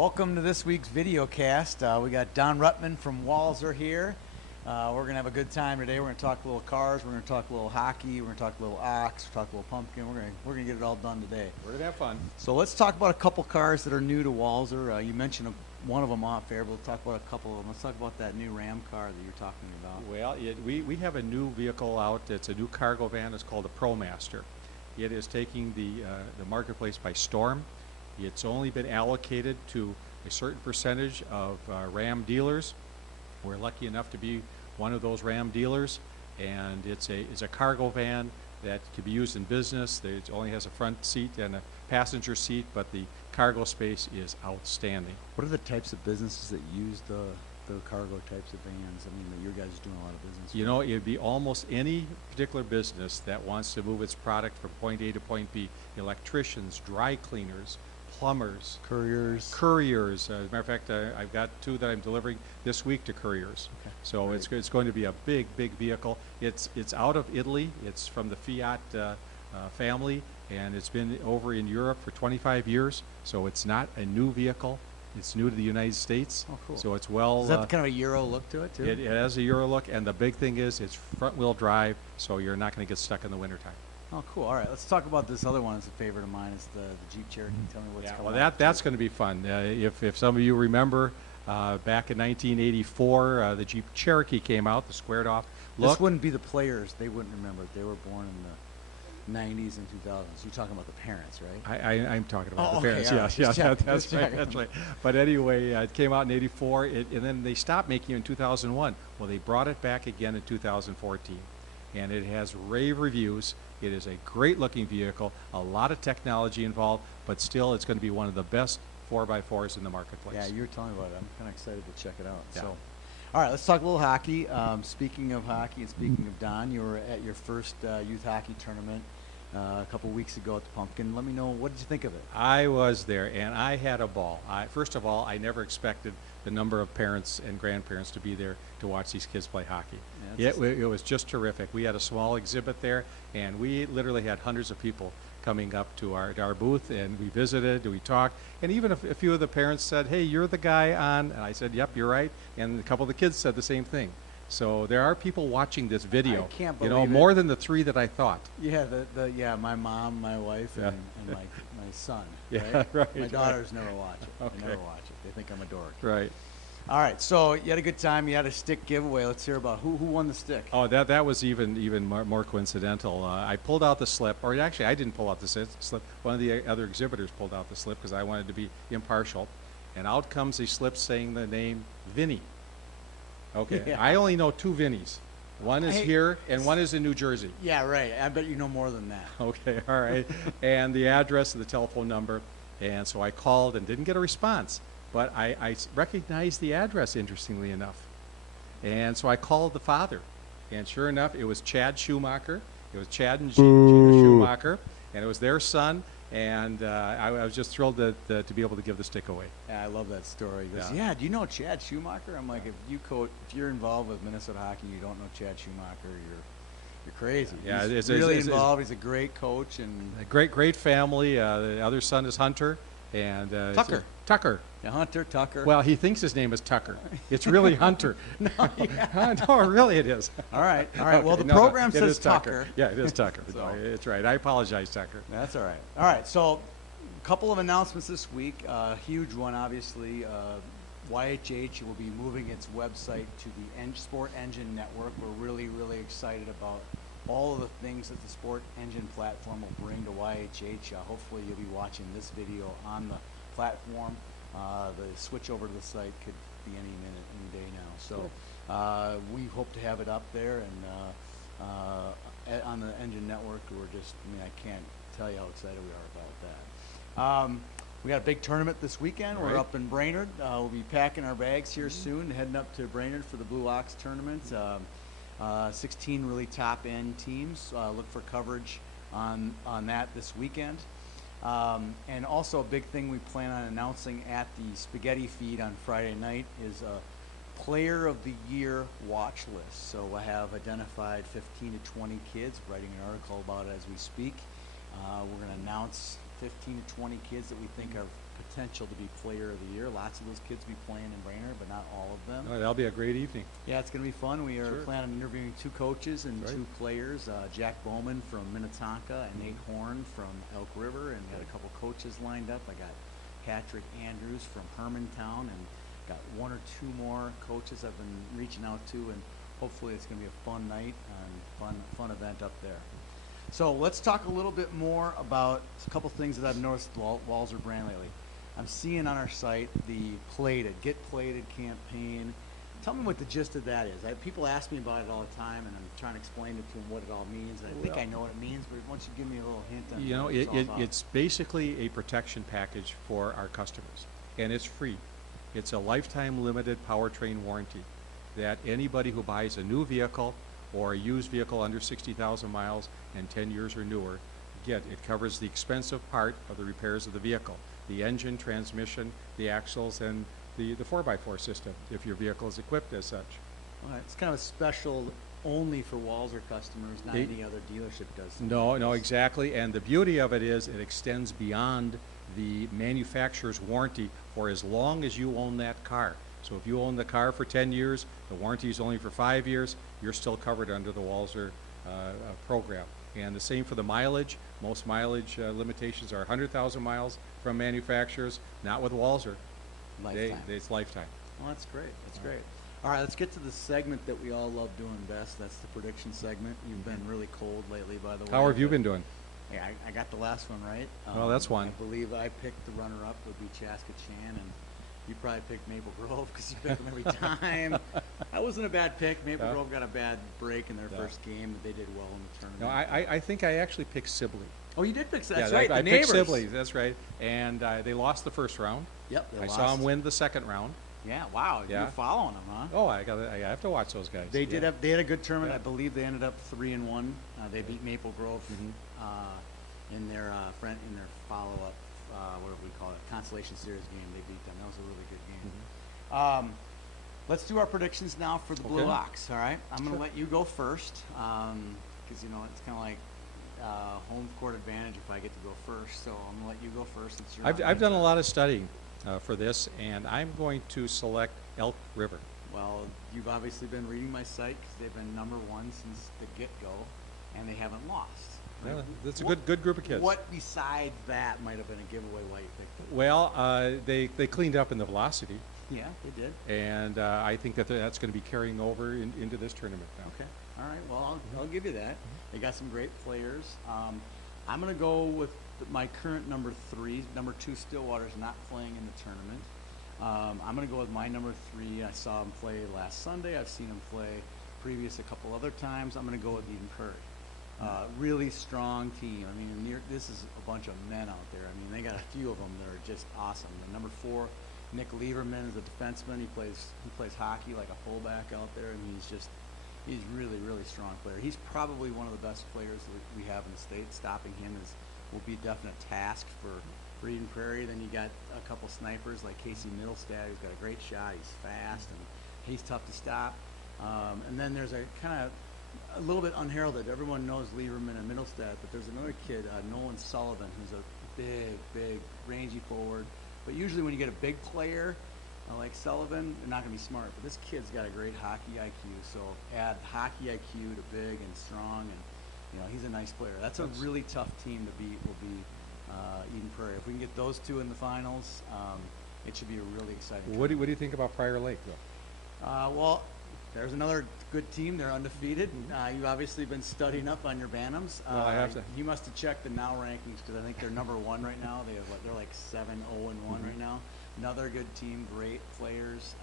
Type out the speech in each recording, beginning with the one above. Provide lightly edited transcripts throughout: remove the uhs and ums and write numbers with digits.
Welcome to this week's Videocast. We got Don Ruttman from Walser here. We're going to have a good time today. We're going to talk a little cars. We're going to talk a little hockey. We're going to talk a little ox. We're going to talk a little pumpkin. We're going to get it all done today. We're going to have fun. So let's talk about a couple cars that are new to Walser. You mentioned one of them off air, but we'll talk about a couple of them. Let's talk about that new Ram car that you're talking about. Well, we have a new vehicle out. It's a new cargo van. It's called a ProMaster. It is taking the marketplace by storm. It's only been allocated to a certain percentage of Ram dealers. We're lucky enough to be one of those Ram dealers, and it's a cargo van that can be used in business. It only has a front seat and a passenger seat, but the cargo space is outstanding. What are the types of businesses that use the cargo types of vans? I mean, your guys are doing a lot of business. You know, it'd be almost any particular business that wants to move its product from point A to point B. Electricians, dry cleaners, plumbers, couriers. As a matter of fact, I've got two that I'm delivering this week to couriers. Okay. So Great. it's going to be a big vehicle. It's out of Italy. It's from the Fiat family, and it's been over in Europe for 25 years. So it's not a new vehicle. It's new to the United States. Oh, cool. So it's well. Is that kind of a Euro look to it, too? It has a Euro look, and the big thing is it's front-wheel drive, so you're not going to get stuck in the wintertime. Oh, cool. All right, let's talk about this other one. It's a favorite of mine. It's the Jeep Cherokee. Tell me what's Yeah, coming well, out. that's going to be fun. If some of you remember, back in 1984, the Jeep Cherokee came out, the squared-off look. This wouldn't be the players. They wouldn't remember it. They were born in the 90s and 2000s. You're talking about the parents, right? I'm talking about Oh, the okay, parents. all right. Yes, Just that's checking. right. That's right. But anyway, it came out in '84, and then they stopped making it in 2001. Well, they brought it back again in 2014, and it has rave reviews. It is a great-looking vehicle, a lot of technology involved, but still, it's going to be one of the best 4x4s in the marketplace. Yeah, you were telling me about it. I'm kind of excited to check it out. Yeah. So, all right, let's talk a little hockey. Speaking of hockey and speaking of Don, you were at your first youth hockey tournament a couple weeks ago at the Pumpkin. Let me know, what did you think of it? I was there, and I had a ball. First of all, I never expected the number of parents and grandparents to be there to watch these kids play hockey. Yeah, It was just terrific. We had a small exhibit there, and we literally had hundreds of people coming up to our booth, and we visited, we talked, and even a few of the parents said, "Hey, you're the guy on," and I said, "Yep, you're right," and a couple of the kids said the same thing. So there are people watching this video. I can't you know, believe it. more than the three that I thought. Yeah, yeah, my mom, my wife, Yeah. and my son. Yeah, right, My right. daughters never watch it. Okay. They never watch it. They think I'm a dork. Right. All right, so you had a good time. You had a stick giveaway. Let's hear about who won the stick. Oh, that was even more coincidental. I pulled out the slip, or actually I didn't pull out the slip. One of the other exhibitors pulled out the slip because I wanted to be impartial. And out comes a slip saying the name Vinny. Okay, Yeah. I only know two Vinnies. One is here and one is in New Jersey. Yeah, right. I bet you know more than that. Okay, all right. And the address and the telephone number. And so I called and didn't get a response. But I recognized the address, interestingly enough. And so I called the father. And sure enough, it was Chad Schumacher. It was Chad and Gina Schumacher. And it was their son. And I was just thrilled to be able to give the stick away. Yeah, I love that story. He goes, Yeah. yeah, do you know Chad Schumacher? I'm like, if you're involved with Minnesota hockey, you don't know Chad Schumacher, you're crazy. Yeah, He's it's really involved. He's a great coach and A great family. The other son is Hunter. And Tucker. Tucker. yeah, Hunter Tucker. Well, he thinks his name is Tucker. It's really Hunter. No, really it is. all right. Well, Okay, the no, program it says is Tucker. Yeah, it is Tucker. So- No, it's right. I apologize, Tucker. That's all right. All right, so a couple of announcements this week. Huge one, obviously. YHH will be moving its website to the Sport Engine Network. We're really excited about all of the things that the Sport Engine platform will bring to YHH. Hopefully you'll be watching this video on the platform. The switch over to the site could be any minute, any day now. So we hope to have it up there and on the Engine Network. I can't tell you how excited we are about that. We got a big tournament this weekend. We're Right. up in Brainerd. We'll be packing our bags here soon, heading up to Brainerd for the Blue Ox tournament. 16 really top-end teams. Look for coverage on that this weekend. And also a big thing we plan on announcing at the Spaghetti Feed on Friday night is a Player of the Year watch list. So we'll have identified 15 to 20 kids, writing an article about it as we speak. We're going to announce 15 to 20 kids that we think are potential to be player of the year. Lots of those kids will be playing in Brainerd, but not all of them. Oh, that'll be a great evening. Yeah, it's going to be fun. We are Sure. planning on interviewing 2 coaches and Right. 2 players, Jack Bowman from Minnetonka and Nate Horn from Elk River, and got a couple coaches lined up. I got Patrick Andrews from Hermantown, and got 1 or 2 more coaches I've been reaching out to, and hopefully it's going to be a fun night and fun event up there. So let's talk a little bit more about a couple things that I've noticed with the Walser brand lately. I'm seeing on our site the Get Plated campaign. Tell me what the gist of that is. People ask me about it all the time, and I'm trying to explain it to them what it all means. And I think I know what it means, but why don't you give me a little hint on You know, what it's all about? it's basically a protection package for our customers, and it's free. It's a lifetime limited powertrain warranty that anybody who buys a new vehicle or a used vehicle under 60,000 miles and 10 years or newer get. It covers the expensive part of the repairs of the vehicle, the engine, transmission, the axles, and the 4x4 system, if your vehicle is equipped as such. All right, it's kind of special only for Walser customers, not They- any other dealership does. something No, like no, this. exactly. And the beauty of it is it extends beyond the manufacturer's warranty for as long as you own that car. So if you own the car for 10 years, the warranty is only for 5 years, you're still covered under the Walser program. And the same for the mileage. Most mileage limitations are 100,000 miles from manufacturers, not with Walser. Lifetime. It's lifetime. Well, that's great. That's great. All right, let's get to the segment that we all love doing best. That's the prediction segment. You've been really cold lately, by the way. How have you but- been doing? Yeah, I got the last one right. Well, that's one. I believe I picked the runner-up would be Chaska Chan, and you probably picked Maple Grove because you pick them every time. That wasn't a bad pick. Maple Yeah. Grove got a bad break in their Yeah. first game, but they did well in the No, tournament. I think I actually picked Sibley. Oh, you did pick. That's Yeah, right. I the picked neighbors. Sibley, that's right. And they lost the first round. Yep, they I lost. saw them win the second round. Yeah, wow. Yeah. You're following them, huh? Oh, I have to watch those guys. They did Yeah. have. They had a good tournament. Yeah. I believe they ended up 3-1. They beat Maple Grove Mhm. in their follow-up. What do we call it? Consolation series game. They beat them. That was a really good game. Let's do our predictions now for the Blue Okay. Ox. All right. I'm going to Sure. let you go first because it's kind of like home court advantage if I get to go first. So I'm going to let you go first. Since you're I've done a lot of studying for this, and I'm going to select Elk River. Well, you've obviously been reading my site because they've been #1 since the get-go, and they haven't lost. right? Yeah, that's a What- good group of kids. What besides that might have been a giveaway why you picked it? Well, they cleaned up in the velocity, Yeah, they did. and I think that's going to be carrying over into this tournament now. Okay. All right. Well, I'll give you that. They got some great players. I'm going to go with my current number 3. Number 2, Stillwater's not playing in the tournament. I'm going to go with my number 3. I saw him play last Sunday. I've seen him play previous a couple other times. I'm going to go with Eden Prairie. Really strong team. I mean, this is a bunch of men out there. I mean, they got a few of them that are just awesome. The number 4, Nick Lieberman, is a defenseman. He plays hockey like a fullback out there, and he's really strong player. He's probably one of the best players that we have in the state. Stopping him will be a definite task for Eden Prairie. Then you got a couple snipers like Casey Middlestad, who's got a great shot. He's fast and he's tough to stop. And then there's a kind of a little bit unheralded. Everyone knows Lieberman and Middlestad, but there's another kid, Nolan Sullivan, who's a big, rangy forward. But usually when you get a big player like Sullivan, they're not going to be smart. But this kid's got a great hockey IQ. So add hockey IQ to big and strong, and he's a nice player. That's a really tough team to beat. Will be Eden Prairie. If we can get those 2 in the finals, it should be a really exciting. What do you think about Prior Lake, though? Well, there's another good team. They're undefeated. You've obviously been studying up on your Bantams. Well, I have to. You must have checked the Now rankings because I think they're #1 right now. They're like 7-0-1 right now. Another good team, great players.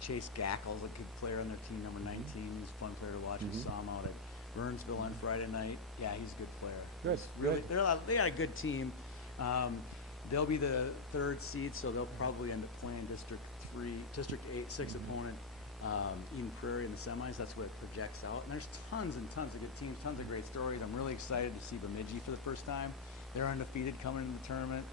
Chase Gackel's a good player on their team, number 19. He's a fun player to watch. I saw him out at Burnsville on Friday night. Yeah, he's a good player. Good, He's really, good. they got a good team. They'll be the 3rd seed, so they'll probably end up playing District 6 opponent. Eden Prairie in the semis. That's what it projects out. And there's tons and tons of good teams, tons of great stories. I'm really excited to see Bemidji for the first time. They're undefeated coming into the tournament.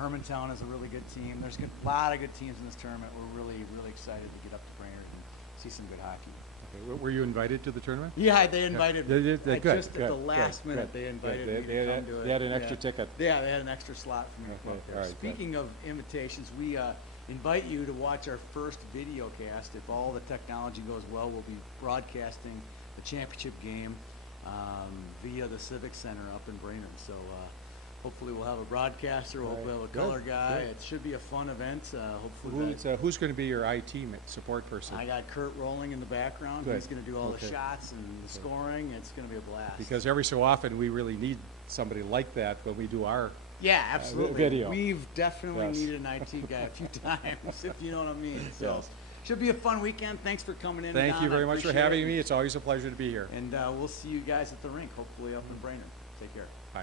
Hermantown is a really good team. There's a lot of good teams in this tournament. We're really excited to get up to Brainerd and see some good hockey. Were you invited to the tournament? Yeah, they invited me. Good, Just at good, the last good, minute, good, they invited good. me to come to it. They had an Yeah. extra ticket. Yeah, they had an extra slot for me to come Okay, up there. all right, good. Speaking of invitations, we invite you to watch our first video cast. If all the technology goes well, we'll be broadcasting the championship game via the Civic Center up in Brainerd. So hopefully we'll have a broadcaster, we'll hopefully have a Good, color guy. good. It should be a fun event. Hopefully Who's going to be your IT support person? I got Kurt rolling in the background. Good. He's going to do all the Okay. shots and the scoring. It's going to be a blast. Because every so often, we really need somebody like that when we do our yeah, absolutely. video. We've definitely Yes. needed an IT guy a few times, if you know what I mean. So Yes. should be a fun weekend. Thanks for coming in. Thank you Don. I very much for appreciate having it. me. It's always a pleasure to be here. And we'll see you guys at the rink, hopefully up in Brainerd. Take care. Bye.